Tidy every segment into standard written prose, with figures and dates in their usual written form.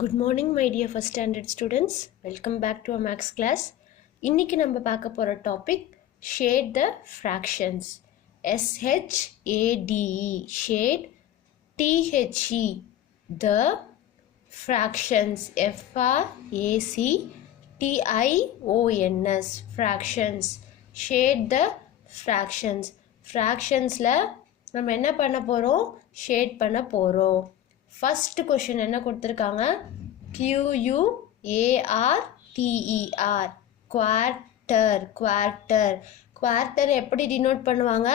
Good morning my dear first standard students. Welcome back to our maths class. இன்னைக்கு நம்ம பார்க்க போற topic shade the fractions. SHADE shade THE the fractions FRACTIONS fractions shade the fractions fractionsல நம்ம என்ன பண்ண போறோம் shade பண்ண போறோம். ஃபர்ஸ்ட் क्वेश्चन என்ன கொடுத்திருக்காங்க QUARTER குவார்ட்டர் குவார்ட்டர் எப்படி டினோட் பண்ணுவாங்க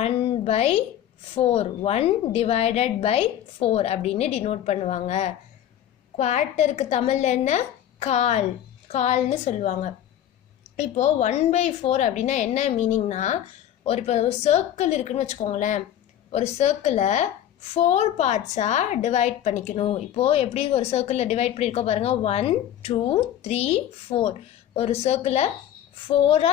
1/4 1 divided by 4 அப்படின்னு டினோட் பண்ணுவாங்க. குவார்ட்டருக்கு தமிழ்ல என்ன கால்னு சொல்லுவாங்க. இப்போ 1/4 அப்படின்னா என்ன மீனிங்னா இப்போ சர்க்கிள் இருக்குன்னு வச்சுக்கோங்களேன். ஒரு சர்க்கிளை 4 பார்ட்ஸாக டிவைட் பண்ணிக்கணும். இப்போது எப்படி ஒரு சர்க்கிளில் டிவைட் பண்ணியிருக்கோம் பாருங்கள் 1 2 3 4 ஒரு சர்க்கிளை 4ஆக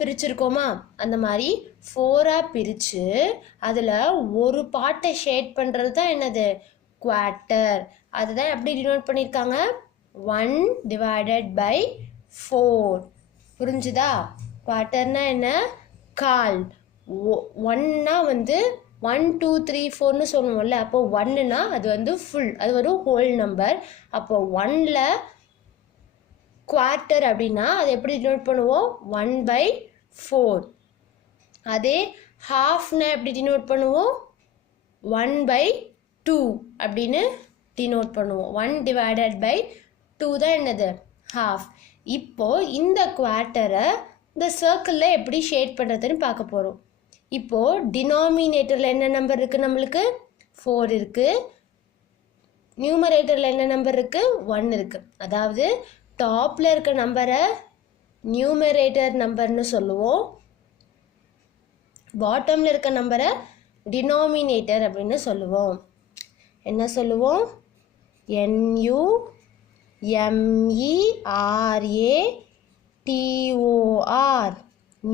பிரிச்சுருக்கோமா அந்த மாதிரி 4ஆக பிரித்து அதில் ஒரு பார்ட்டை ஷேட் பண்ணுறது தான் என்னது குவார்ட்டர். அதுதான் எப்படி டினோட் பண்ணியிருக்காங்க 1 divided by 4 புரிஞ்சுதா. குவார்ட்டர்னா என்ன கால். ஒன்னா வந்து 1 2 3 4ன்னு சொல்லுவோம்ல. அப்போ 1னா அது வந்து ஃபுல், அது ஒரு ஹோல் நம்பர். அப்போ 1ல் குவார்ட்டர் அப்படின்னா அது எப்படி டினோட் பண்ணுவோம் 1/4. அதே ஹாஃப்னா எப்படி டினோட் பண்ணுவோம் 1/2 அப்படின்னு டினோட் பண்ணுவோம். 1 divided by 2 தான் என்னது ஹாஃப். இப்போ இந்த குவார்ட்டரை இந்த சர்க்கிளில் எப்படி ஷேட் பண்ணுறதுன்னு பார்க்க போகிறோம். இப்போது டினாமினேட்டரில் என்ன நம்பர் இருக்குது நம்மளுக்கு 4 இருக்குது. நியூமரேட்டரில் என்ன நம்பர் இருக்குது 1 இருக்குது. அதாவது டாப்பில் இருக்க நம்பரை நியூமரேட்டர் நம்பர்னு சொல்லுவோம், பாட்டமில் இருக்க நம்பரை டினாமினேட்டர் அப்படின்னு சொல்லுவோம். என்ன சொல்லுவோம் NUMERATOR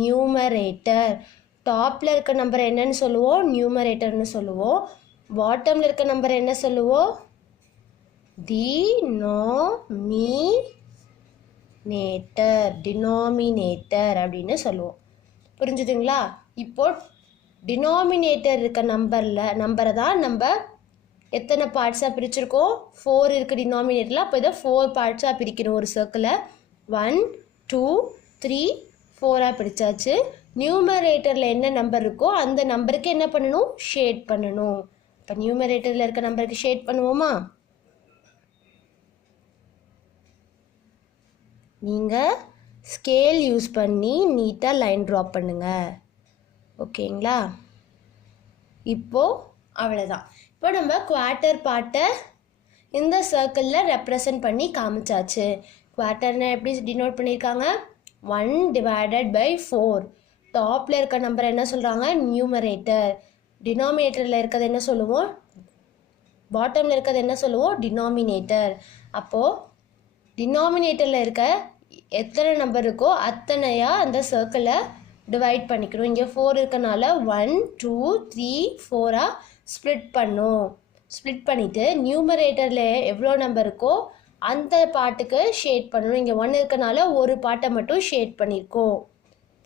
நியூமரேட்டர். டாப்பில் இருக்க நம்பரை என்னன்னு சொல்லுவோம் நியூமரேட்டர்னு சொல்லுவோம். பாட்டமில் இருக்க நம்பரை என்ன சொல்லுவோம் டினாமினேட்டர் அப்படின்னு சொல்லுவோம். புரிஞ்சுதுங்களா. இப்போ டினாமினேட்டர் இருக்க நம்பரை தான் நம்ம எத்தனை பார்ட்ஸாக பிரிச்சிருக்கோம் 4 இருக்குது டினாமினேட்டரில். அப்போ இதை 4 பார்ட்ஸாக பிரிக்கணும். ஒரு சர்க்கிளை 1 2 3 4ஆக பிரித்தாச்சு. நியூமரேட்டரில் என்ன நம்பர் இருக்கோ அந்த நம்பருக்கு என்ன பண்ணணும் ஷேட் பண்ணணும். இப்போ நியூமரேட்டரில் இருக்க நம்பருக்கு ஷேட் பண்ணுவோமா. நீங்கள் ஸ்கேல் யூஸ் பண்ணி நீட்டாக லைன் ட்ராப் பண்ணுங்க. ஓகேங்களா. இப்போது அவ்வளோதான். இப்போ நம்ம குவார்ட்டர் பார்ட்டை இந்த சர்க்கிளில் ரெப்ரசன்ட் பண்ணி காமிச்சாச்சு. குவார்ட்டர்னா எப்படி டினோட் பண்ணியிருக்காங்க 1 divided by 4. டாப்பில் இருக்க நம்பர் என்ன சொல்கிறாங்க நியூமரேட்டர். டினாமினேட்டரில் இருக்கிறது என்ன சொல்லுவோம் பாட்டமில் இருக்கிறது என்ன சொல்லுவோம் டினாமினேட்டர். அப்போது டினாமினேட்டரில் இருக்க எத்தனை நம்பர் இருக்கோ அத்தனையாக அந்த சர்க்கிளை டிவைட் பண்ணிக்கணும். இங்கே 4 இருக்கனால 1 2 3 4ஆக ஸ்ப்ளிட் பண்ணும். ஸ்ப்ளிட் பண்ணிவிட்டு நியூமரேட்டரில் எவ்வளோ நம்பர் இருக்கோ அந்த பாட்டுக்கு ஷேட் பண்ணணும். இங்கே 1 இருக்கனால ஒரு பாட்டை மட்டும் ஷேட் பண்ணியிருக்கோம்.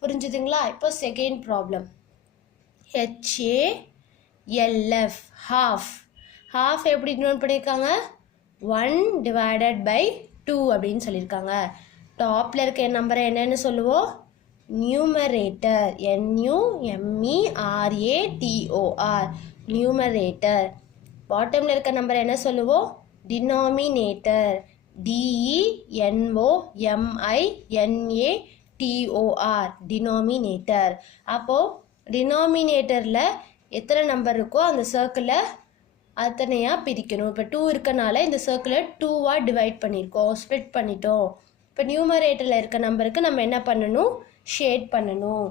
புரிஞ்சுதுங்களா. இப்போ செகண்ட் ப்ராப்ளம் HALF ஹாஃப் எப்படி டினோட் பண்ணியிருக்காங்க 1 divided by 2 அப்படின்னு சொல்லியிருக்காங்க. டாப்பில் இருக்க நம்பரை என்னன்னு சொல்லுவோம் நியூமரேட்டர் NUMERATOR நியூமரேட்டர். பாட்டமில் இருக்க நம்பரை என்ன சொல்லுவோம் டினாமினேட்டர் DENOMINATOR டினாமினேட்டர். அப்போது டினாமினேட்டரில் எத்தனை நம்பர் இருக்கோ அந்த சர்க்கிளை அத்தனையாக பிரிக்கணும். இப்போ 2 இருக்கனால இந்த சர்க்கிளை 2ஆக டிவைட் பண்ணியிருக்கோம், ஸ்ப்ளிட் பண்ணிட்டோம். இப்போ நியூமரேட்டரில் இருக்க நம்பருக்கு நம்ம என்ன பண்ணணும் ஷேட் பண்ணணும்.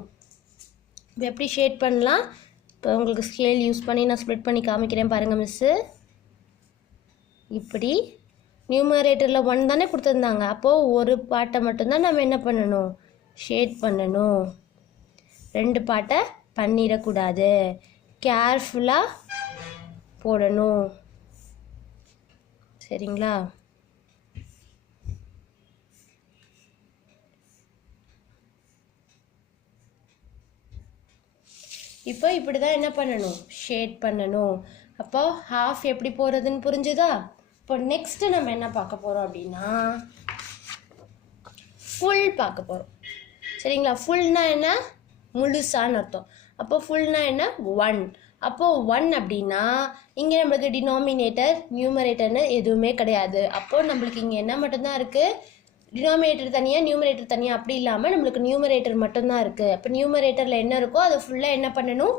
இப்போ எப்படி ஷேட் பண்ணலாம் இப்போ உங்களுக்கு ஸ்கேல் யூஸ் பண்ணி நான் ஸ்ப்ளிட் பண்ணி காமிக்கிறேன் பாருங்கள் மிஸ்ஸு. இப்படி நியூமரேட்டரில் 1 தானே கொடுத்துருந்தாங்க. அப்போது ஒரு பாட்டை மட்டும்தான் நம்ம என்ன பண்ணணும் ஷேட் பண்ணணும். 2 பாட்டை பண்ணிடக்கூடாது, கேர்ஃபுல்லாக போடணும். சரிங்களா? இப்போ இப்படி தான் என்ன பண்ணணும், ஷேட் பண்ணணும். அப்போ ஹாஃப் எப்படி போகிறதுன்னு புரிஞ்சுதா? இப்போ நெக்ஸ்ட்டு நம்ம என்ன பார்க்க போகிறோம் அப்படின்னா ஃபுல் பார்க்க போகிறோம். சரிங்களா? ஃபுல்னா என்ன, முழுசான்னு அர்த்தம். அப்போ ஃபுல்னா என்ன, 1. அப்போது 1 அப்படின்னா இங்கே நம்மளுக்கு டினாமினேட்டர் நியூமரேட்டர்னு எதுவுமே கிடையாது. அப்போது நம்மளுக்கு இங்கே என்ன மட்டும்தான் இருக்குது, டினாமினேட்டர் தனியாக நியூமரேட்டர் தனியாக அப்படி இல்லாமல் நம்மளுக்கு நியூமரேட்டர் மட்டும்தான் இருக்குது. அப்போ நியூமரேட்டரில் என்ன இருக்கோ அதை ஃபுல்லாக என்ன பண்ணணும்,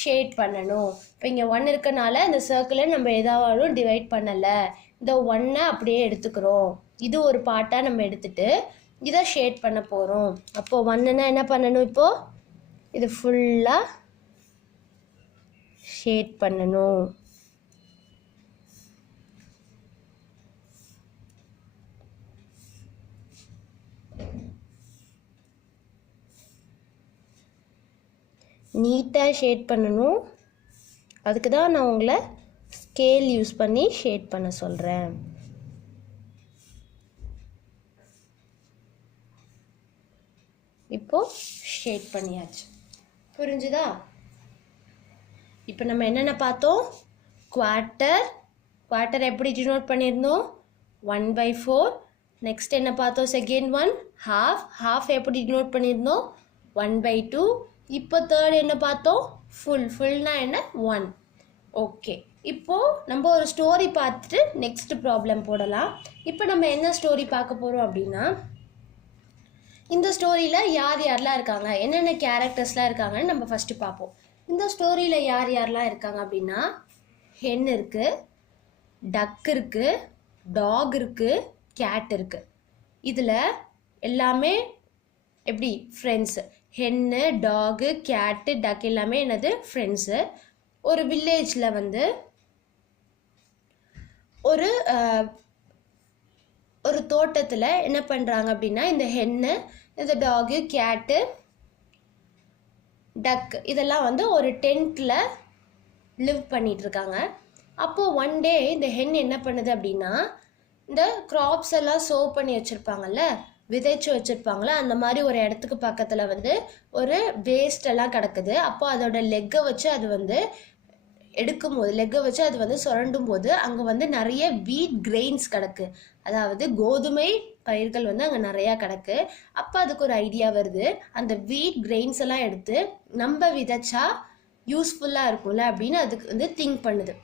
ஷேட் பண்ணணும். இப்போ இங்கே 1 இருக்கனால இந்த சர்க்கிளை நம்ம எதாவது டிவைட் பண்ணலை, இந்த 1 அப்படியே எடுத்துக்கிறோம். இது ஒரு பார்ட்டாக நம்ம எடுத்துகிட்டு இதை ஷேட் பண்ண போகிறோம். அப்போது 1ன்னா என்ன பண்ணணும், இப்போது இது ஃபுல்லாக ஷேட் பண்ணணும். நீட்டாக ஷேட் பண்ணணும். அதுக்கு தான் நான் உங்களை ஸ்கேல் யூஸ் பண்ணி ஷேட் பண்ண சொல்கிறேன். இப்போ ஷேட் பண்ணியாச்சு, புரிஞ்சுதா? இப்போ நம்ம என்னென்ன பார்த்தோம், குவார்ட்டர் எப்படி டினோட் பண்ணியிருந்தோம், 1/4. நெக்ஸ்ட் என்ன பார்த்தோம், செகண்ட் ஒன் ஹாஃப் எப்படி டினோட் பண்ணியிருந்தோம், 1/2. இப்போ தேர்ட் என்ன பார்த்தோம், ஃபுல்னா என்ன, 1. ஓகே, இப்போது நம்ம ஒரு ஸ்டோரி பார்த்துட்டு நெக்ஸ்ட் ப்ராப்ளம் போடலாம். இப்போ நம்ம என்ன ஸ்டோரி பார்க்க போகிறோம் அப்படின்னா, இந்த ஸ்டோரியில் யார் யாரெலாம் இருக்காங்க, என்னென்ன கேரக்டர்ஸ்லாம் இருக்காங்கன்னு நம்ம ஃபஸ்ட்டு பார்ப்போம். இந்த ஸ்டோரியில் யார் யாரெலாம் இருக்காங்க அப்படின்னா, ஹென் இருக்குது, டக் இருக்குது, டாக் இருக்குது, கேட் இருக்குது. இதில் எல்லாமே எப்படி ஃப்ரெண்ட்ஸு, ஹென்னு, டாகு, கேட்டு, டக் எல்லாமே என்னது ஃப்ரெண்ட்ஸு. ஒரு வில்லேஜில் வந்து ஒரு தோட்டத்தில் என்ன பண்ணுறாங்க அப்படின்னா, இந்த ஹென்னு, இந்த டாகு, கேட்டு, டக் இதெல்லாம் வந்து ஒரு டென்ட்டில் லிவ் பண்ணிகிட்ருக்காங்க. அப்போது ஒன் டே இந்த ஹென் என்ன பண்ணுது அப்படின்னா, இந்த க்ராப்ஸ் எல்லாம் சோ பண்ணி வச்சுருப்பாங்கல்ல, விதைச்சு வச்சுருப்பாங்களே, அந்த மாதிரி ஒரு இடத்துக்கு பக்கத்தில் வந்து ஒரு வேஸ்டெல்லாம் கிடக்குது. அப்போ அதோட லெக்கை வச்சு அது வந்து எடுக்கும்போது, லெக்கை வச்சு அது வந்து சுரண்டும் போது அங்கே வந்து நிறைய வீட் கிரெயின்ஸ் கிடக்கு, அதாவது கோதுமை பயிர்கள் வந்து அங்கே நிறையா கிடக்கு. அப்போ அதுக்கு ஒரு ஐடியா வருது, அந்த வீட் கிரெயின்ஸ் எல்லாம் எடுத்து நம்ம விதைச்சா யூஸ்ஃபுல்லாக இருக்கும்ல அப்படின்னு அதுக்கு வந்து திங்க் பண்ணுது.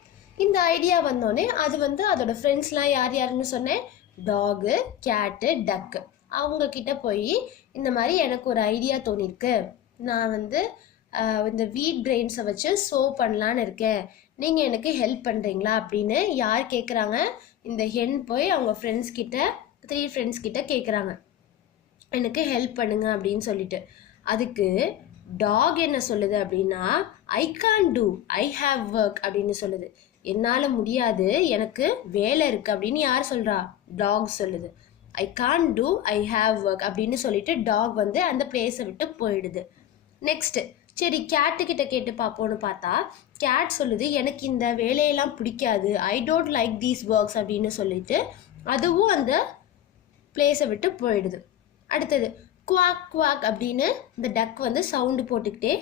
இந்த ஐடியா வந்தோடனே அது வந்து அதோட ஃப்ரெண்ட்ஸ்லாம் யார் யாருன்னு சொன்னேன், டாகு, கேட்டு, டக்கு, அவங்கக்கிட்ட போய் இந்த மாதிரி எனக்கு ஒரு ஐடியா தோணிருக்கு, நான் வந்து இந்த வீட் கிரெயின்ஸை வச்சு சோ பண்ணலான்னு இருக்கேன், நீங்கள் எனக்கு ஹெல்ப் பண்ணுறீங்களா அப்படின்னு யார் கேட்குறாங்க, இந்த ஹென் போய் அவங்க ஃப்ரெண்ட்ஸ்கிட்ட 3 ஃப்ரெண்ட்ஸ்கிட்ட கேட்குறாங்க, எனக்கு ஹெல்ப் பண்ணுங்க அப்படின்னு சொல்லிட்டு. அதுக்கு டாக் என்ன சொல்லுது அப்படின்னா, I can do, I have work அப்படின்னு சொல்லுது. என்னால் முடியாது, எனக்கு வேலை இருக்குது அப்படின்னு யார் சொல்கிறா, டாக் சொல்லுது. I can do, I have work அப்படின்னு சொல்லிட்டு டாக் வந்து அந்த பிளேஸை விட்டு போயிடுது. நெக்ஸ்ட்டு சரி கேட்டுக்கிட்ட கேட்டு பார்ப்போன்னு பார்த்தா, கேட் சொல்லுது, எனக்கு இந்த வேலையெல்லாம் பிடிக்காது, I don't like these works அப்படின்னு சொல்லிட்டு அதுவும் அந்த பிளேஸை விட்டு போயிடுது. அடுத்தது குவாக் குவாக் அப்படின்னு இந்த டக் வந்து சவுண்டு போட்டுக்கிட்டே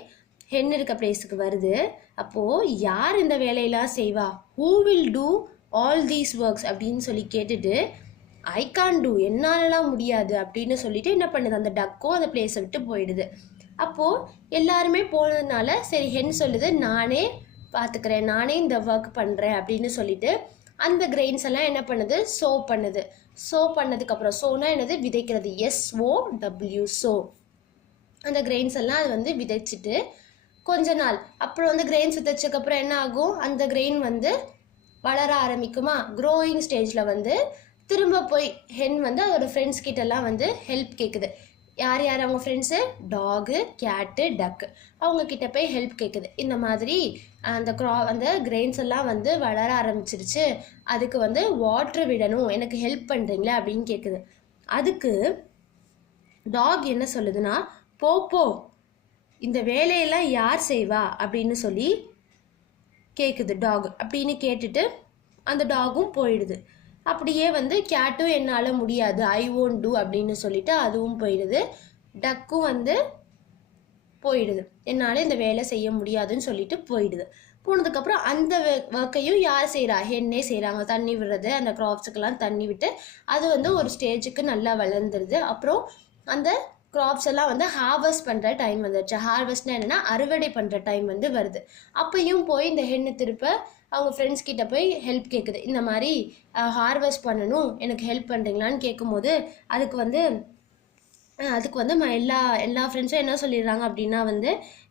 ஹென் இருக்க பிளேஸுக்கு வருது. அப்போது யார் இந்த வேலையெல்லாம் செய்வா, who will do all these works அப்படின்னு சொல்லி கேட்டுட்டு, ஐ கான் டூ, என்னாலலாம் முடியாது அப்படின்னு சொல்லிட்டு என்ன பண்ணுது, அந்த டக்கும் அந்த பிளேஸை விட்டு போயிடுது. அப்போது எல்லாருமே போனதுனால சரி ஹென் சொல்லுது, நானே பார்த்துக்கிறேன், நானே இந்த ஒர்க் பண்ணுறேன் அப்படின்னு சொல்லிட்டு அந்த கிரெயின்ஸ் எல்லாம் என்ன பண்ணுது, சோ பண்ணுது. சோ பண்ணதுக்கப்புறம், சோனா என்னது, விதைக்கிறது, SOW, சோ. அந்த கிரெயின்ஸ் எல்லாம் அது வந்து விதைச்சிட்டு கொஞ்ச நாள் அப்புறம் வந்து கிரெயின்ஸ் விதைச்சதுக்கப்புறம் என்ன ஆகும், அந்த கிரெயின் வந்து வளர ஆரம்பிக்குமா, க்ரோயிங் ஸ்டேஜில் வந்து திரும்ப போய் ஹென் வந்து அதோட ஃப்ரெண்ட்ஸ் கிட்டலாம் வந்து ஹெல்ப் கேட்குது. யார் யார் அவங்க ஃப்ரெண்ட்ஸு, டாகு, கேட்டு, டக்கு, அவங்கக்கிட்ட போய் ஹெல்ப் கேட்குது. இந்த மாதிரி அந்த கிரெயின்ஸ் எல்லாம் வந்து வளர ஆரம்பிச்சிருச்சு, அதுக்கு வந்து வாட்ரு விடணும், எனக்கு ஹெல்ப் பண்ணுறீங்களா அப்படின்னு கேட்குது. அதுக்கு டாக் என்ன சொல்லுதுன்னா, போ இந்த வேலையெல்லாம் யார் செய்வா அப்படின்னு சொல்லி கேட்குது டாக். அப்படின்னு கேட்டுட்டு அந்த டாகும் போயிடுது. அப்படியே வந்து கேட்டும் என்னால் முடியாது, ஐ ஒன்ட் டூ அப்படின்னு சொல்லிட்டு அதுவும் போயிடுது. டக்கும் வந்து போயிடுது, என்னால் இந்த வேலை செய்ய முடியாதுன்னு சொல்லிட்டு போயிடுது. போனதுக்கப்புறம் அந்த ஒர்க்கையும் யார் செய்கிறா? ஹென்னே செய்கிறாங்க. தண்ணி விடுறது, அந்த க்ராப்ஸுக்கெல்லாம் தண்ணி விட்டு அது வந்து ஒரு ஸ்டேஜுக்கு நல்லா வளர்ந்துருது. அப்புறம் அந்த க்ராப்ஸ் எல்லாம் வந்து ஹார்வெஸ்ட் பண்ணுற டைம் வந்துடுச்சு. ஹார்வெஸ்ட்னா என்னென்னா அறுவடை பண்ணுற டைம் வந்து வருது. அப்பையும் போய் இந்த ஹென்னு திருப்ப அவங்க ஃப்ரெண்ட்ஸ் கிட்ட போய் ஹெல்ப் கேட்குது. இந்த மாதிரி ஹார்வெஸ்ட் பண்ணணும், எனக்கு ஹெல்ப் பண்ணுறீங்களான்னு கேட்கும்போது அதுக்கு வந்து எல்லா ஃப்ரெண்ட்ஸும் என்ன சொல்லிடுறாங்க அப்படின்னா வந்து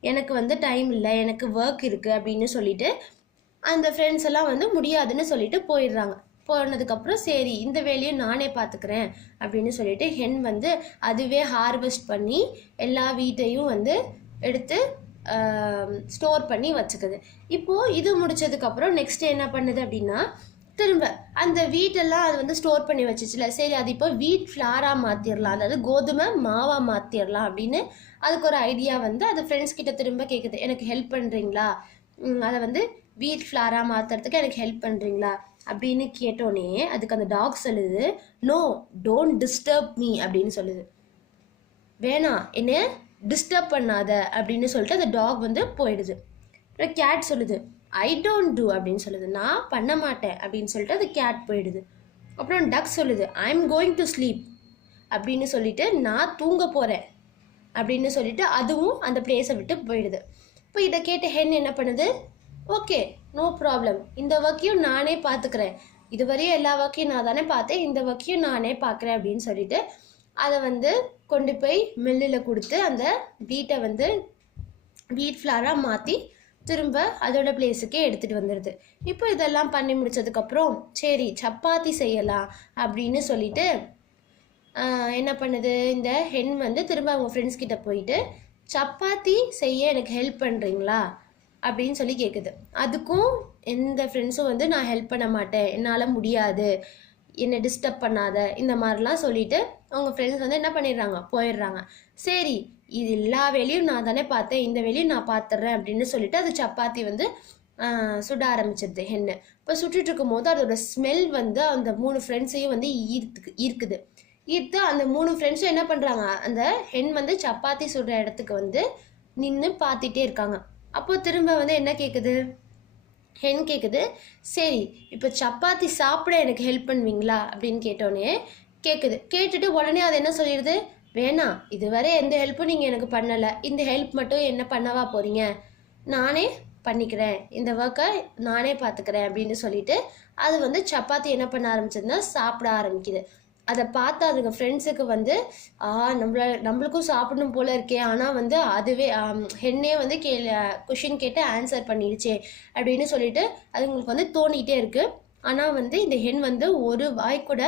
எனக்கு வந்து டைம் இல்லை, எனக்கு ஒர்க் இருக்குது அப்படின்னு சொல்லிட்டு அந்த ஃப்ரெண்ட்ஸ் எல்லாம் வந்து முடியாதுன்னு சொல்லிட்டு போயிடுறாங்க. போனதுக்கப்புறம் சரி இந்த வேலையும் நானே பார்த்துக்கிறேன் அப்படின்னு சொல்லிட்டு ஹென் வந்து அதுவே ஹார்வெஸ்ட் பண்ணி எல்லா வீட்டையும் வந்து எடுத்து ஸ்டோர் பண்ணி வச்சுக்குது. இப்போது இது முடிச்சதுக்கப்புறம் நெக்ஸ்ட் என்ன பண்ணுது அப்படின்னா திரும்ப அந்த வீட்டெல்லாம் அது வந்து ஸ்டோர் பண்ணி வச்சுச்சுல, சரி அது இப்போ வீட் ஃப்ளாராக மாற்றிடலாம், அதாவது கோதுமை மாவாக மாற்றிடலாம் அப்படின்னு அதுக்கு ஒரு ஐடியா வந்து அது ஃப்ரெண்ட்ஸ் கிட்ட திரும்ப கேட்குது. எனக்கு ஹெல்ப் பண்ணுறீங்களா, அதை வந்து வீட் ஃப்ளாராக மாற்றுறதுக்கு எனக்கு ஹெல்ப் பண்ணுறீங்களா அப்படின்னு கேட்டோன்னே அதுக்கு அந்த டாக் சொல்லுது, நோ டோன்ட் டிஸ்டர்ப் மீ அப்படின்னு சொல்லுது. வேணாம் என்ன டிஸ்டர்ப் பண்ணாத அப்படின்னு சொல்லிட்டு அந்த டாக் வந்து போயிடுது. அப்புறம் கேட் சொல்லுது, ஐ டோன்ட் டூ அப்படின்னு சொல்லுது, நான் பண்ண மாட்டேன் அப்படின்னு சொல்லிட்டு அது கேட் போயிடுது. அப்புறம் டக் சொல்லுது, I am going to sleep அப்படின்னு சொல்லிட்டு நான் தூங்க போகிறேன் அப்படின்னு சொல்லிட்டு அதுவும் அந்த பிளேஸை விட்டு போயிடுது. இப்போ இதை கேட்ட ஹென் என்ன பண்ணுது, ஓகே நோ ப்ராப்ளம், இந்த ஒர்க்கையும் நானே பார்த்துக்கிறேன், இதுவரையும் எல்லா ஒர்க்கையும் நான் தானே பார்த்தேன், இந்த ஒர்க்கையும் நானே பார்க்குறேன் அப்படின்னு சொல்லிட்டு அதை வந்து கொண்டு போய் மில்லில் கொடுத்து அந்த வீட்டை வந்து வீட் ஃப்ளாராக மாற்றி திரும்ப அதோட பிளேஸுக்கே எடுத்துகிட்டு வந்துடுது. இப்போ இதெல்லாம் பண்ணி முடிச்சதுக்கப்புறம் சரி சப்பாத்தி செய்யலாம் அப்படின்னு சொல்லிட்டு என்ன பண்ணுது, இந்த ஹென் வந்து திரும்ப அவங்க ஃப்ரெண்ட்ஸ் கிட்ட போயிட்டு சப்பாத்தி செய்ய எனக்கு ஹெல்ப் பண்ணுறீங்களா அப்படின்னு சொல்லி கேட்குது. அதுக்கும் எந்த ஃப்ரெண்ட்ஸும் வந்து நான் ஹெல்ப் பண்ண மாட்டேன், என்னால் முடியாது, என்னை டிஸ்டர்ப் பண்ணாத இந்த மாதிரிலாம் சொல்லிட்டு அவங்க ஃப்ரெண்ட்ஸ் வந்து என்ன பண்ணிடுறாங்க, போயிடுறாங்க. சரி இது எல்லா வேலையும் நான் தானே பார்த்தேன், இந்த வேலையும் நான் பார்த்துட்றேன் அப்படின்னு சொல்லிட்டு அது சப்பாத்தி வந்து சுட ஆரம்பிச்சிருது ஹென்னு. இப்போ சுட்டுட்டு இருக்கும் போது அதோட ஸ்மெல் வந்து அந்த 3 ஃப்ரெண்ட்ஸையும் வந்து ஈர்க்குது. ஈர்த்து அந்த 3 ஃப்ரெண்ட்ஸும் என்ன பண்ணுறாங்க, அந்த ஹென் வந்து சப்பாத்தி சுடுற இடத்துக்கு வந்து நின்று பார்த்துட்டே இருக்காங்க. அப்போ திரும்ப வந்து என்ன கேட்குது, ஹென் கேட்குது, சரி இப்போ சப்பாத்தி சாப்பிட எனக்கு ஹெல்ப் பண்ணுவீங்களா அப்படின்னு கேட்டோன்னே கேட்குது. கேட்டுட்டு உடனே அது என்ன சொல்லிடுது, வேணாம் இதுவரை எந்த ஹெல்ப்பும் நீங்கள் எனக்கு பண்ணலை, இந்த ஹெல்ப் மட்டும் என்ன பண்ணவா போகிறீங்க, நானே பண்ணிக்கிறேன், இந்த ஒர்க்கை நானே பார்த்துக்கிறேன் அப்படின்னு சொல்லிட்டு அது வந்து சப்பாத்தி என்ன பண்ண ஆரம்பிச்சதுன்னா சாப்பிட ஆரம்பிக்குது. அதை பார்த்து அதுங்க ஃப்ரெண்ட்ஸுக்கு வந்து நம்மளுக்கும் சாப்பிடணும் போல இருக்கே, ஆனால் வந்து அதுவே ஹென்னே வந்து கொஷின் கேட்டு ஆன்சர் பண்ணிடுச்சே அப்படின்னு சொல்லிட்டு அதுங்களுக்கு வந்து தோணிகிட்டே இருக்குது. ஆனால் வந்து இந்த ஹென் வந்து ஒரு வாய் கூட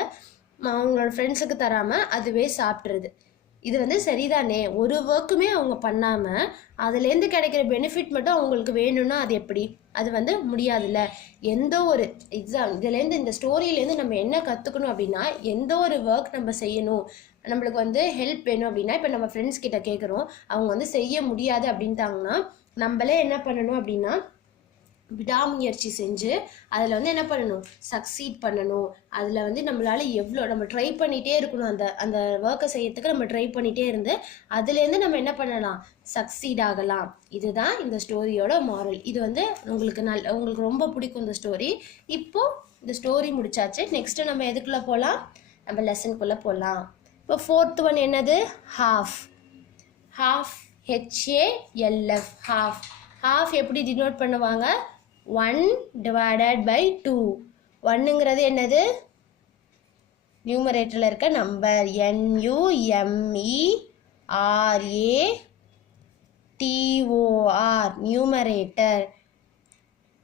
அவங்களோட ஃப்ரெண்ட்ஸுக்கு தராமல் அதுவே சாப்பிட்ருது. இது வந்து சரிதானே, ஒரு ஒர்க்குமே அவங்க பண்ணாமல் அதுலேருந்து கிடைக்கிற பெனிஃபிட் மட்டும் அவங்களுக்கு வேணும்னா அது எப்படி, அது வந்து முடியாதுல்ல. எந்த ஒரு இதுலேருந்து இந்த ஸ்டோரியிலேருந்து நம்ம என்ன கற்றுக்கணும் அப்படின்னா, எந்த ஒரு ஒர்க் நம்ம செய்யணும், நம்மளுக்கு வந்து ஹெல்ப் வேணும் அப்படின்னா, இப்போ நம்ம ஃப்ரெண்ட்ஸ் கிட்ட கேட்குறோம், அவங்க வந்து செய்ய முடியாது அப்படின்ட்டாங்கன்னா நம்மளே என்ன பண்ணணும் அப்படின்னா விடாமுயற்சி செஞ்சு அதில் வந்து என்ன பண்ணணும், சக்சீட் பண்ணணும். அதில் வந்து நம்மளால் எவ்வளோ நம்ம ட்ரை பண்ணிகிட்டே இருக்கணும், அந்த ஒர்க்கை செய்யறதுக்கு நம்ம ட்ரை பண்ணிகிட்டே இருந்து அதுலேருந்து நம்ம என்ன பண்ணலாம், சக்சீட் ஆகலாம். இதுதான் இந்த ஸ்டோரியோட மாரல். இது வந்து உங்களுக்கு ரொம்ப பிடிக்கும் இந்த ஸ்டோரி. இப்போது இந்த ஸ்டோரி முடிச்சாச்சு. நெக்ஸ்ட்டு நம்ம எதுக்குள்ளே போகலாம், நம்ம லெசனுக்குள்ளே போகலாம். இப்போ 4th ஒன் என்னது, half. Half HALF half. Half எப்படி டினோட் பண்ணுவாங்க, 1 divided by 2. 1ங்கிறது என்னது, நியூமரேட்டரில் இருக்க நம்பர், NUMERATOR நியூமரேட்டர்.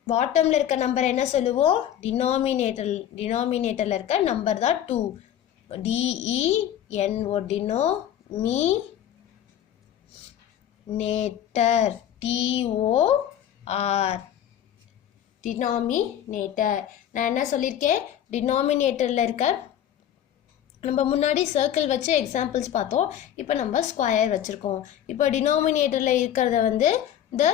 பாட்டமில் இருக்க நம்பர் என்ன சொல்லுவோம், டினாமினேட்டரில் இருக்க நம்பர் தான் 2. DENO denominator, TOR denominator. நான் என்ன சொல்லியிருக்கேன், டினாமினேட்டரில் இருக்க நம்ம முன்னாடி சர்க்கிள் வச்சு எக்ஸாம்பிள்ஸ் பார்த்தோம், இப்போ நம்ம ஸ்கொயர் வச்சுருக்கோம். இப்போ டினாமினேட்டரில் இருக்கிறத வந்து இந்த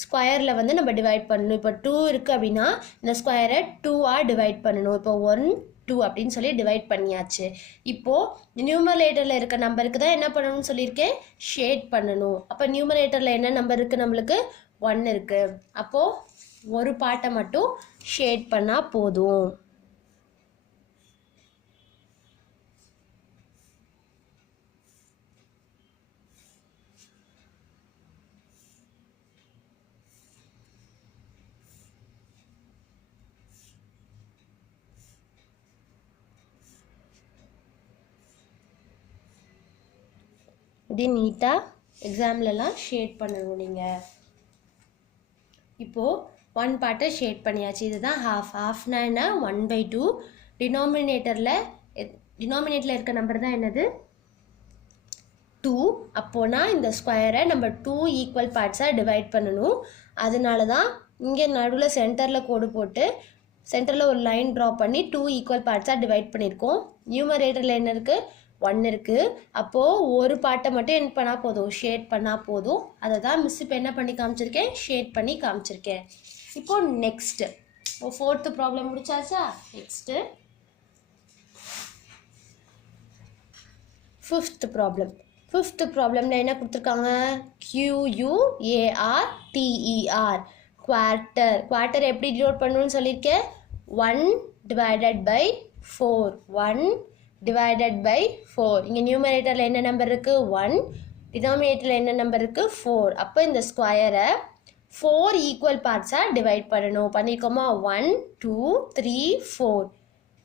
ஸ்கொயரில் வந்து நம்ம டிவைட் பண்ணணும். இப்போ 2 இருக்குது அப்படின்னா இந்த ஸ்கொயரை 2ஆக டிவைட் பண்ணணும். இப்போ 1 2 அப்படின்னு சொல்லி டிவைட் பண்ணியாச்சு. இப்போது நியூமரேட்டரில் இருக்க நம்பருக்கு தான் என்ன பண்ணணும்னு சொல்லியிருக்கேன், ஷேட் பண்ணணும். அப்போ நியூமரேட்டரில் என்ன நம்பர் இருக்குது, நம்மளுக்கு 1 இருக்குது. அப்போது ஒரு பார்ட்டை மட்டும் ஷேட் பண்ணால் போதும். இப்படி நீட்டாக எக்ஸாம்லலாம் ஷேட் பண்ணணும் நீங்கள். இப்போது 1 பார்ட்டை ஷேட் பண்ணியாச்சு. இதுதான் ஹாஃப்னா என்ன, 1/2. டினாமினேட்டரில் இருக்க நம்பர் தான் என்னது, 2. அப்போனா இந்த ஸ்கொயரை நம்ம 2 ஈக்குவல் பார்ட்ஸாக டிவைட் பண்ணணும். அதனால தான் இங்கே நடுவில் சென்டரில் கோடு போட்டு சென்டரில் ஒரு லைன் ட்ரா பண்ணி 2 ஈக்குவல் பார்ட்ஸாக டிவைட் பண்ணியிருக்கோம். நியூமரேட்டரில் என்ன இருக்குது, 1 இருக்குது. அப்போது ஒரு பார்ட்டை மட்டும் என்ன பண்ணால் போதும், ஷேட் பண்ணால் போதும். அதை தான் மிஸ் இப்போ என்ன பண்ணி காமிச்சிருக்கேன், ஷேட் பண்ணி காமிச்சிருக்கேன். இப்போது நெக்ஸ்ட்டு 4th ப்ராப்ளம் முடிச்சாச்சா. Next 5th problem. 5th ப்ராப்ளமில் என்ன கொடுத்துருக்காங்க, QUARTER குவார்ட்டர். குவார்ட்டர் எப்படி டினோட் பண்ணணும்னு சொல்லியிருக்கேன், 1 டிவைடட் பை 4. 1 divided by 4. இங்கே நியூமரேட்டரில் என்ன நம்பர் இருக்குது, 1. டினாமினேட்டரில் என்ன நம்பர் இருக்குது, 4. அப்போ இந்த ஸ்கொயரை 4 ஈக்குவல் பார்ட்ஸாக டிவைட் பண்ணணும். பண்ணியிருக்கோமா, 1 2 3 4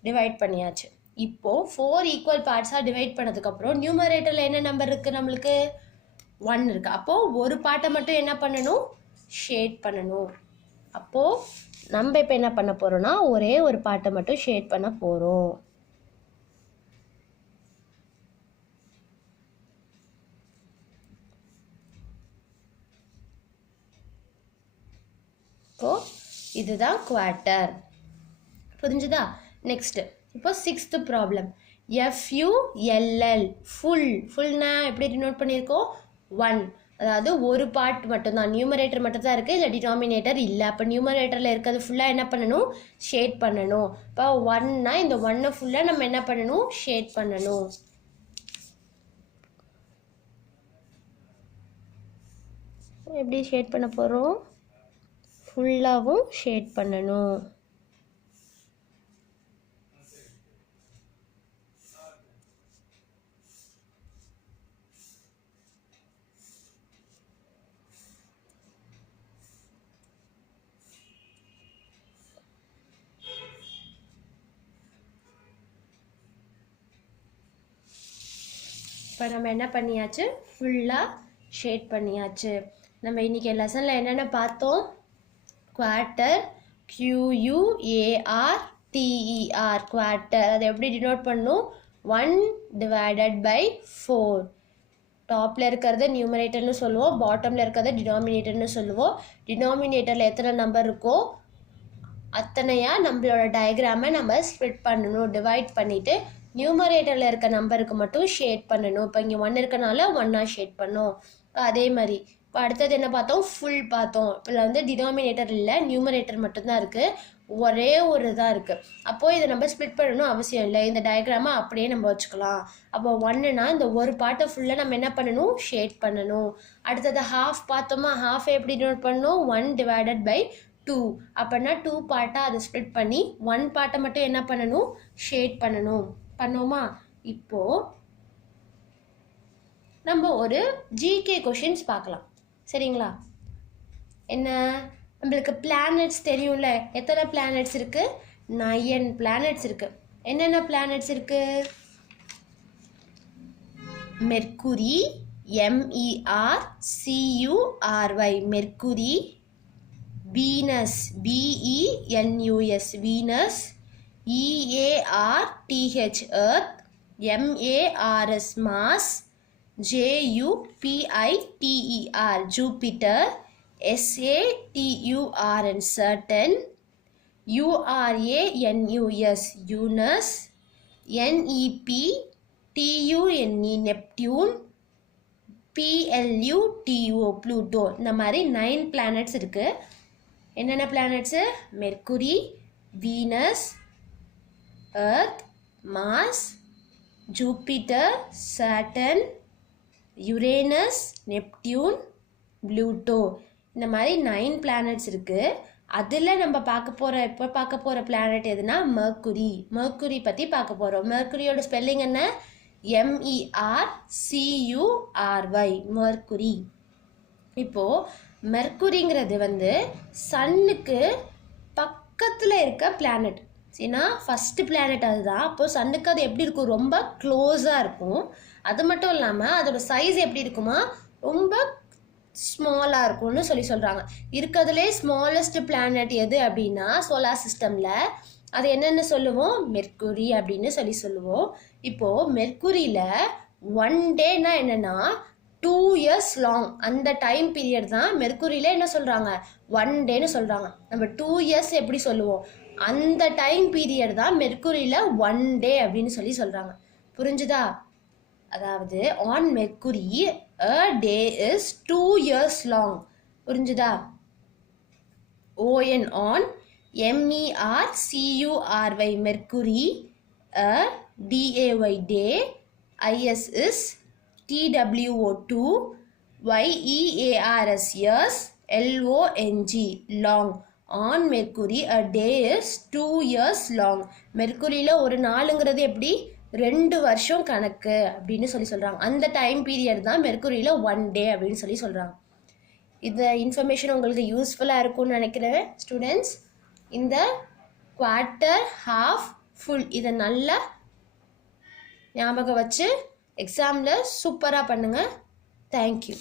டிவைட் பண்ணியாச்சு. இப்போது 4 ஈக்குவல் பார்ட்ஸாக டிவைட் பண்ணதுக்கப்புறம் நியூமரேட்டரில் என்ன நம்பர் இருக்குது, நம்மளுக்கு 1 இருக்குது. அப்போது ஒரு பார்ட்டை மட்டும் என்ன பண்ணணும், ஷேட் பண்ணணும். அப்போது நம்ம இப்போ என்ன பண்ண போகிறோன்னா, ஒரே ஒரு பார்ட்டை மட்டும் ஷேட் பண்ண போகிறோம். இதுதான் குவார்ட்டர். புரிஞ்சுதா. நெக்ஸ்ட் இப்போ 6th ப்ராப்ளம். FULL ஃபுல்னா எப்படி டினோட் பண்ணியிருக்கோம், 1. அதாவது ஒரு பார்ட் மட்டும்தான், நியூமரேட்டர் மட்டும் தான் இருக்குது, இல்லை டினாமினேட்டர் இல்லை. அப்போ நியூமரேட்டரில் இருக்கிறது ஃபுல்லாக என்ன பண்ணணும், ஷேட் பண்ணணும். இப்போ 1னா இந்த 1 ஃபுல்லாக நம்ம என்ன பண்ணணும், ஷேட் பண்ணணும். எப்படி ஷேட் பண்ண போகிறோம், ஃபுல்லாகவும் ஷேட் பண்ணணும். இப்போ நம்ம என்ன பண்ணியாச்சு, ஃபுல்லாக ஷேட் பண்ணியாச்சு. நம்ம இன்றைக்கி லெசனில் என்னென்ன பார்த்தோம், குவார்ட்டர், QUARTER குவார்ட்டர். அதை எப்படி டினோட் பண்ணணும், 1 டிவைடட் பை 4. டாப்பில் இருக்கிறத நியூமரேட்டர்னு சொல்லுவோம், பாட்டமில் இருக்கிறத டினாமினேட்டர்னு சொல்லுவோம். டினாமினேட்டரில் எத்தனை நம்பர் இருக்கோ அத்தனையாக நம்மளோட டயக்ராமை நம்ம ஸ்ப்ளிட் பண்ணணும். டிவைட் பண்ணிவிட்டு நியூமரேட்டரில் இருக்க நம்பருக்கு மட்டும் ஷேட் பண்ணணும். இப்போ இங்கே 1 இருக்கனால 1ஆ ஷேட் பண்ணோம். அதே மாதிரி இப்போ அடுத்தது என்ன பார்த்தோம், ஃபுல் பார்த்தோம். இதில் வந்து டினாமினேட்டர் இல்லை, நியூமரேட்டர் மட்டும்தான் இருக்குது, ஒரே ஒரு தான் இருக்குது. அப்போது இதை நம்ம ஸ்ப்ளிட் பண்ணணும் அவசியம் இல்லை, இந்த டயக்ராமை அப்படியே நம்ம வச்சுக்கலாம். அப்போ 1னா இந்த ஒரு பார்ட்டை ஃபுல்லாக நம்ம என்ன பண்ணணும், ஷேட் பண்ணணும். அடுத்தது ஹாஃப் பார்த்தோமா, ஹாஃப் எப்படி டினோட் பண்ணணும், 1 டிவைடட் பை 2. அப்படின்னா 2 பார்ட்டாக அதை ஸ்ப்ளிட் பண்ணி 1 பார்ட்டை மட்டும் என்ன பண்ணணும், ஷேட் பண்ணணும். பண்ணோமா. இப்போது நம்ம ஒரு ஜிகே கொஷின்ஸ் பார்க்கலாம், சரிங்களா. என்ன, நம்மளுக்கு பிளானட்ஸ் தெரியும்ல, எத்தனை பிளானட்ஸ் இருக்குது, 9 பிளானட்ஸ் இருக்குது. என்னென்ன பிளானட்ஸ் இருக்குது, mercury, MERCURY mercury, Venus, VENUS Venus, EARTH earth, MARS mass, JUPITER Jupiter, SATURN certain, URANUS Yunus, NEPTUNE Neptune, Pluto Pluto. இந்த மாதிரி 9 பிளானட்ஸ் இருக்குது. என்னென்ன planets? Mercury, Venus, earth, Mars, Jupiter, Saturn, Uranus, Neptune, Pluto. இந்த மாதிரி 9 planets இருக்குது. அதில் நம்ம இப்போ பார்க்க போகிற பிளானட் எதுனா மெர்க்குரி. மெர்க்குரி பற்றி பார்க்க போகிறோம். மெர்க்குரியோட ஸ்பெல்லிங் என்ன? MERCURY, mercury. இப்போது மெர்க்குரிங்கிறது சன்னுக்கு பக்கத்தில் இருக்க பிளானட். சரினா ஃபஸ்ட்டு பிளானட் அதுதான். அப்போது சன்னுக்கு அது எப்படி இருக்கும்? ரொம்ப க்ளோஸாக இருக்கும். அது மட்டும் இல்லாமல் அதோட சைஸ் எப்படி இருக்குமா? ரொம்ப ஸ்மாலாக இருக்கும்னு சொல்கிறாங்க. இருக்கிறதுலே ஸ்மாலஸ்ட் பிளானட் எது அப்படின்னா சோலார் சிஸ்டமில் அது என்னென்னு சொல்லுவோம்? மெர்க்குரி அப்படின்னு சொல்லுவோம். இப்போது மெர்க்குரியில் 1 டேனா என்னென்னா 2 years லாங். அந்த டைம் பீரியட் தான் மெர்க்குரியில் என்ன சொல்கிறாங்க? 1 டேன்னு சொல்கிறாங்க. நம்ம 2 years எப்படி சொல்லுவோம்? அந்த டைம் பீரியட் தான் மெர்க்குரியில் 1 டே அப்படின்னு சொல்கிறாங்க. புரிஞ்சுதா? அதாவது on mercury a day is 2 years long. புரிஞ்சுதா? ON on MERCURY mercury, a DAY day, IS is TWO2, YEARS years, LONG long. On mercury a day is 2 years long. மெர்க்குரியில் ஒரு நாளுங்கிறது எப்படி? 2 வருஷம் கணக்கு அப்படின்னு சொல்கிறாங்க. அந்த டைம் பீரியட் தான் மெர்க்குரியில் 1 டே அப்படின்னு சொல்கிறாங்க. இந்த இன்ஃபர்மேஷன் உங்களுக்கு யூஸ்ஃபுல்லாக இருக்கும்னு நினைக்கிறேன் ஸ்டூடெண்ட்ஸ். இந்த குவார்ட்டர், ஹாஃப், ஃபுல் இதை நல்லா ஞாபகம் வச்சு எக்ஸாமில் சூப்பராக பண்ணுங்கள். தேங்க்யூ.